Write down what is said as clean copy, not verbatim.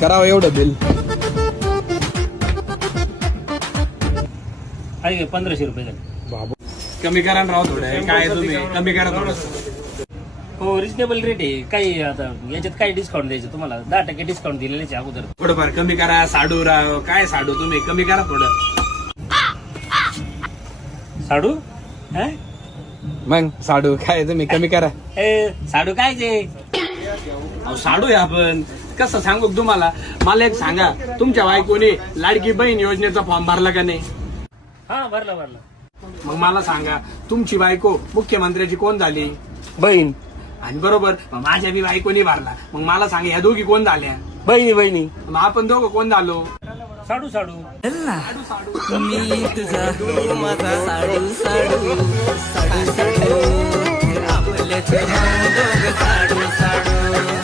करावं एवढं बिल. आहे 1500 रुपये झाले. बाबू कमी करा ना राव थोडं. काय तुम्ही कमी करा थोडं. हो रिजनेबल रेट आहे. काही आता याच्यात काय डिस्काउंट द्यायचं तुम्हाला? 10% डिस्काउंट दिलेलेच आहे अगोदर. थोडंफार कमी करा. साडू राव काय साडू तुम्ही कमी करा थोडं. साडू हा? मग साडू काय तुम्ही कमी करा. साडू काय जे? अहो साडू आहे आपण. कसं सांगू तुम्हाला? मला एक सांगा, तुमच्या बायकोने लाडकी बहीण योजनेचा फॉर्म भरला का नाही? हा भरला. मग मला सांगा, तुमची बायको मुख्यमंत्र्याची कोण झाली? बहीण. आणि बरोबर मग माझ्या बी बायकोनी भरला. मग मला सांगा, ह्या दोघी कोण झाल्या? बहिणी. मग आपण दोघं कोण झालो? साडू. मी तुझा माझा साडू साडू साडू साडू आपल्याच साडू साडू